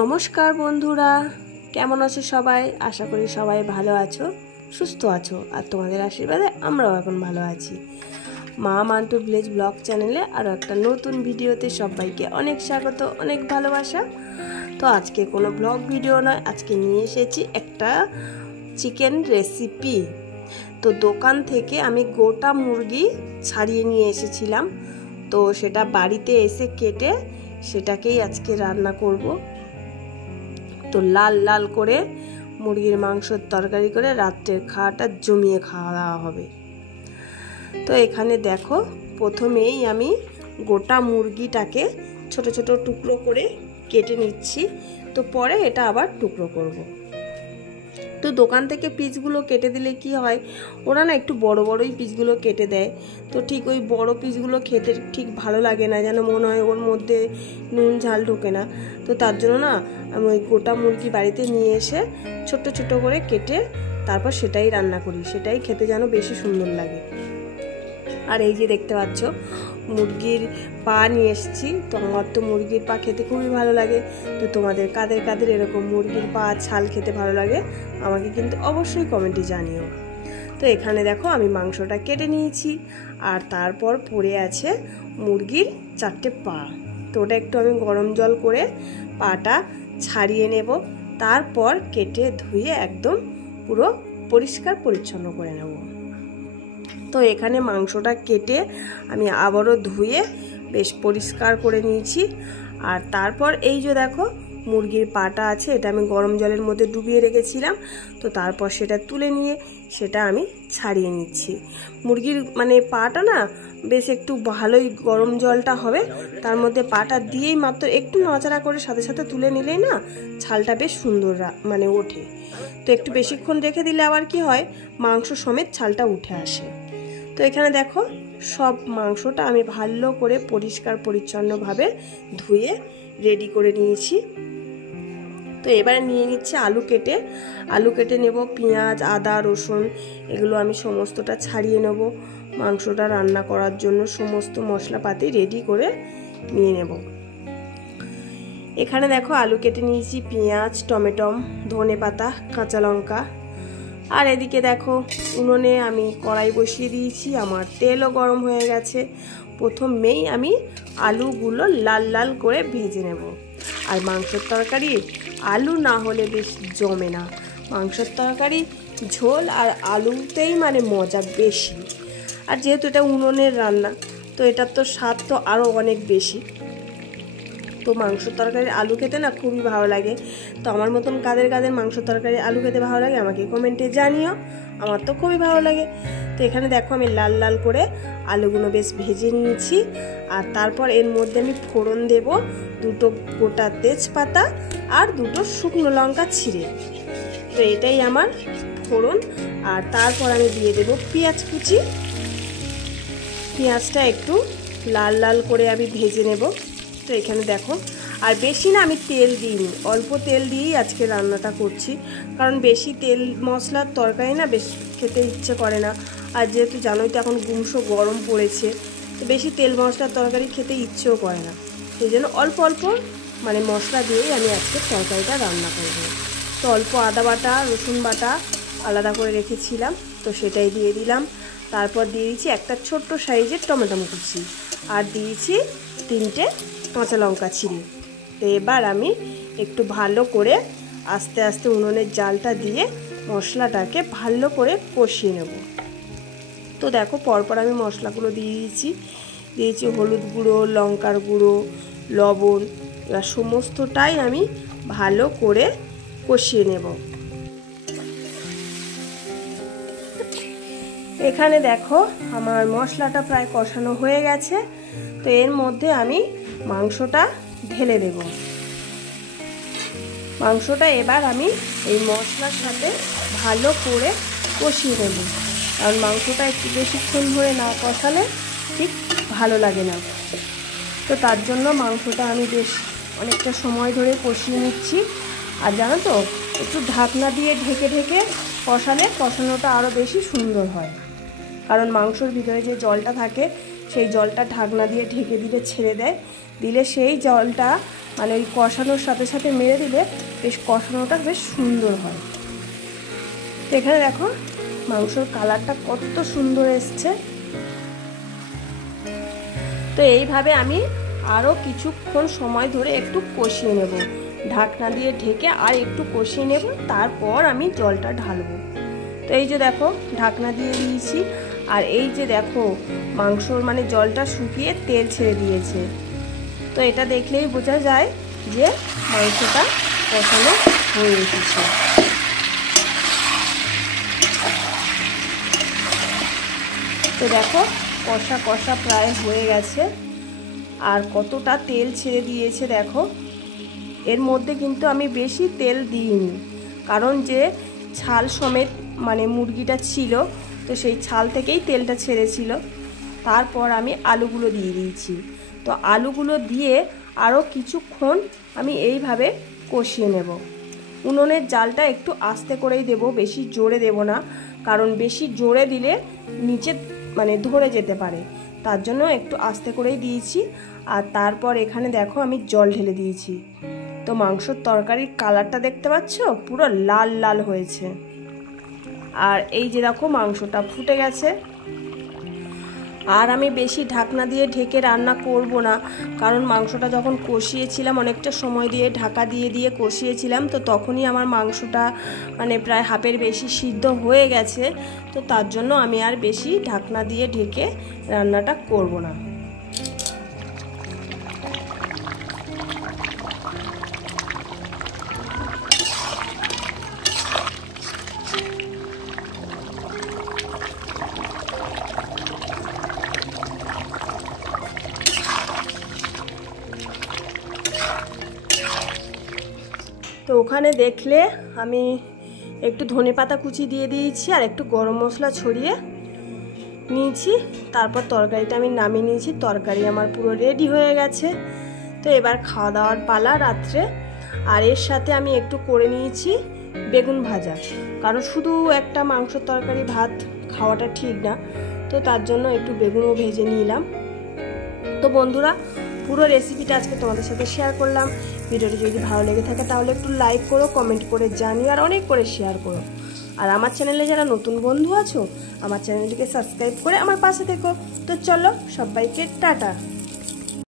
নমস্কার বন্ধুরা, কেমন আছো সবাই? আশা করি সবাই ভালো আছো, সুস্থ আছো, আর তোমাদের আশীর্বাদে আমরাও এখন ভালো আছি। মা মান্টু ভিলেজ ব্লগ চ্যানেলে আরও একটা নতুন ভিডিওতে সবাইকে অনেক স্বাগত, অনেক ভালোবাসা। তো আজকে কোনো ব্লগ ভিডিও নয়, আজকে নিয়ে এসেছি একটা চিকেন রেসিপি। তো দোকান থেকে আমি গোটা মুরগি ছাড়িয়ে নিয়ে এসেছিলাম, তো সেটা বাড়িতে এসে কেটে সেটাকেই আজকে রান্না করব। তো লাল লাল করে মুরগির মাংসের তরকারি করে রাত্রের খাওয়াটা জমিয়ে খাওয়া দাওয়া হবে। তো এখানে দেখো, প্রথমেই আমি গোটা মুরগিটাকে ছোট ছোট টুকরো করে কেটে নিচ্ছি, তো পরে এটা আবার টুকরো করব। তো দোকান থেকে পিসগুলো কেটে দিলে কি হয়, ওরা না একটু বড় বড়ই পিসগুলো কেটে দেয়। তো ঠিক ওই বড় পিসগুলো খেতে ঠিক ভালো লাগে না, যেন মনে হয় ওর মধ্যে নুন ঝাল ঢোকে না। তো তার জন্য না আমি ওই গোটা মুরগি বাড়িতে নিয়ে এসে ছোট্ট ছোট করে কেটে তারপর সেটাই রান্না করি, সেটাই খেতে যেন বেশি সুন্দর লাগে। আর এই যে দেখতে পাচ্ছ মুরগির পা নিয়ে এসেছি। তো আমার তো মুরগির পা খেতে খুবই ভালো লাগে। তো তোমাদের কাদের কাদের এরকম মুরগির পা ছাল খেতে ভালো লাগে আমাকে কিন্তু অবশ্যই কমেন্টে জানিও। তো এখানে দেখো আমি মাংসটা কেটে নিয়েছি, আর তারপর পড়ে আছে মুরগির 4টে পা। তো ওটা একটু আমি গরম জল করে পাটা ছাড়িয়ে নেব, তারপর কেটে ধুয়ে একদম পুরো পরিষ্কার পরিচ্ছন্ন করে নেব। তো এখানে মাংসটা কেটে আমি আবারও ধুয়ে বেশ পরিষ্কার করে নিয়েছি। আর তারপর এই যে দেখো মুরগির পাটা আছে, এটা আমি গরম জলের মধ্যে ডুবিয়ে রেখেছিলাম। তো তারপর সেটা তুলে নিয়ে সেটা আমি ছাড়িয়ে নিচ্ছি। মুরগির মানে পাটা না বেশ একটু ভালোই গরম জলটা হবে, তার মধ্যে পাটা দিয়েই মাত্র একটু নাড়াচাড়া করে সাথে সাথে তুলে নিলেই না ছালটা বেশ সুন্দর মানে ওঠে। তো একটু বেশিক্ষণ রেখে দিলে আবার কি হয়, মাংস সমেত ছালটা উঠে আসে। তো এখানে দেখো সব মাংসটা আমি ভালো করে পরিষ্কার পরিচ্ছন্নভাবে ধুয়ে রেডি করে নিয়েছি। তো এবারে নিয়ে নিচ্ছে আলু কেটে নেব, পেঁয়াজ, আদা, রসুন এগুলো আমি সমস্তটা ছাড়িয়ে নেব। মাংসটা রান্না করার জন্য সমস্ত মশলাপাতি রেডি করে নিয়ে নেব। এখানে দেখো আলু কেটে নিয়েছি, পেঁয়াজ, টমেটো, ধনেপাতা, কাঁচা লঙ্কা। আর এদিকে দেখো উনুনে আমি কড়াই বসিয়ে দিয়েছি, আমার তেলও গরম হয়ে গেছে। প্রথমেই আমি আলুগুলো লাল লাল করে ভেজে নেব। আর মাংসের তরকারি আলু না হলে বেশ জমে না। মাংসের তরকারি ঝোল আর আলুতেই মানে মজা বেশি। আর যেহেতু এটা উনুনের রান্না, তো এটার তো স্বাদ তো আরও অনেক বেশি। তো মাংস তরকারি আলু খেতে না খুবই ভালো লাগে। তো আমার মতন কাদের কাদের মাংস তরকারি আলু খেতে ভালো লাগে আমাকে কমেন্টে জানিও, আমার তো খুবই ভালো লাগে। তো এখানে দেখো আমি লাল লাল করে আলুগুলো বেশ ভেজে নিয়েছি। আর তারপর এর মধ্যে আমি ফোড়ন দেব 2টো গোটা তেজপাতা আর 2টো শুকনো লঙ্কা ছিঁড়ে। তো এটাই আমার ফোড়ন। আর তারপর আমি দিয়ে দেব পেঁয়াজ কুচি। পেঁয়াজটা একটু লাল লাল করে আমি ভেজে নেব। তো এখানে দেখো, আর বেশি না আমি তেল দিইনি, অল্প তেল দিয়েই আজকে রান্নাটা করছি, কারণ বেশি তেল মশলার তরকারি না বেশ খেতে ইচ্ছে করে না। আর যেহেতু জানোই তো এখন গুমসো গরম পড়েছে, তো বেশি তেল মশলার তরকারি খেতে ইচ্ছেও করে না। সেই জন্য অল্প অল্প মানে মশলা দিয়েই আমি আজকে তরকারিটা রান্না করব। তো অল্প আদা বাটা, রসুন বাটা আলাদা করে রেখেছিলাম, তো সেটাই দিয়ে দিলাম। তারপর দিয়ে দিয়েছি একটা ছোট্ট সাইজের টমেটো কুচি, আর দিয়েছি 3টে কাঁচা লঙ্কা ছিঁড়ে। তো এবার আমি একটু ভালো করে আস্তে আস্তে উনুনের জালটা দিয়ে মশলাটাকে ভালো করে কষিয়ে নেব। তো দেখো পরপর আমি মশলাগুলো দিয়েছি হলুদ গুঁড়ো, লঙ্কার গুঁড়ো, লবণ, এবার সমস্তটাই আমি ভালো করে কষিয়ে নেব। এখানে দেখো আমার মশলাটা প্রায় কষানো হয়ে গেছে। তো এর মধ্যে আমি মাংসটা ঢেলে দেব। মাংসটা এবার আমি এই মশলার সাথে ভালো করে কষিয়ে নেব, কারণ মাংসটা একটু বেশিক্ষণ ধরে না কষালে ঠিক ভালো লাগে না। তো তার জন্য মাংসটা আমি বেশ অনেকটা সময় ধরে কষিয়ে নিচ্ছি। আর জানো তো, একটু ঢাকনা দিয়ে ঢেকে ঢেকে কষালে কষানোটা আরও বেশি সুন্দর হয়, কারণ মাংসর ভিতরে যে জলটা থাকে সেই জলটা ঢাকনা দিয়ে ঢেকে দিলে ছেড়ে দেয়, দিলে সেই জলটা মানে ওই কষানোর সাথে সাথে মেরে দিলে বেশ কষানোটা বেশ সুন্দর হয়। তো এখানে দেখো মাংসর কালারটা কত সুন্দর এসছে। তো এইভাবে আমি আরও কিছুক্ষণ সময় ধরে একটু কষিয়ে নেব, ঢাকনা দিয়ে ঢেকে আর একটু কষিয়ে নেব, তারপর আমি জলটা ঢালবো। তো এই যে দেখো ঢাকনা দিয়ে দিয়েছি, আর এই যে দেখো মাংসর মানে জলটা শুকিয়ে তেল ছেড়ে দিয়েছে। তো এটা দেখলেই বোঝা যায় যে মাংসটা কষানো হয়ে এসেছে। তো দেখো কষা কষা প্রায় হয়ে গেছে, আর কতটা তেল ছেড়ে দিয়েছে দেখো। এর মধ্যে কিন্তু আমি বেশি তেল দিইনি, কারণ যে ছাল সমেত মানে মুরগিটা ছিল, তো সেই ছাল থেকেই তেলটা ছেড়েছিল। তারপর আমি আলুগুলো দিয়ে দিয়েছি। তো আলুগুলো দিয়ে আরও কিছুক্ষণ আমি এইভাবে কষিয়ে নেব। উনুনের জালটা একটু আস্তে করেই দেব, বেশি জোরে দেব না, কারণ বেশি জোরে দিলে নিচে মানে ধরে যেতে পারে, তার জন্য একটু আস্তে করেই দিয়েছি। আর তারপর এখানে দেখো আমি জল ঢেলে দিয়েছি। তো মাংসর তরকারির কালারটা দেখতে পাচ্ছ, পুরো লাল লাল হয়েছে। আর এই যে দেখো মাংসটা ফুটে গেছে। আর আমি বেশি ঢাকনা দিয়ে ঢেকে রান্না করব না, কারণ মাংসটা যখন কষিয়েছিলাম অনেকটা সময় দিয়ে ঢাকা দিয়ে দিয়ে কষিয়েছিলাম, তো তখনই আমার মাংসটা মানে প্রায় হাফের বেশি সিদ্ধ হয়ে গেছে। তো তার জন্য আমি আর বেশি ঢাকনা দিয়ে ঢেকে রান্নাটা করব না। তো ওখানে দেখলে আমি একটু ধনেপাতা কুচি দিয়ে দিয়েছি, আর একটু গরম মশলা ছড়িয়ে নিয়েছি। তারপর তরকারিটা আমি নামিয়ে নিয়েছি। তরকারি আমার পুরো রেডি হয়ে গেছে। তো এবার খাওয়া দাওয়ার পালা রাত্রে। আর এর সাথে আমি একটু করে নিয়েছি বেগুন ভাজা, কারণ শুধু একটা মাংসের তরকারি ভাত খাওয়াটা ঠিক না, তো তার জন্য একটু বেগুনও ভেজে নিলাম। তো বন্ধুরা, পুরো রেসিপিটা আজকে তোমাদের সাথে শেয়ার করলাম। ভিডিওটি যদি ভালো লেগে থাকে তাহলে একটু লাইক করো, কমেন্ট করে জানিও, আর অনেক করে শেয়ার করো। আর আমার চ্যানেলে যারা নতুন বন্ধু আছো, আমার চ্যানেলটিকে সাবস্ক্রাইব করে আমার পাশে থেকো। তো চলো, সবাইকে টাটা।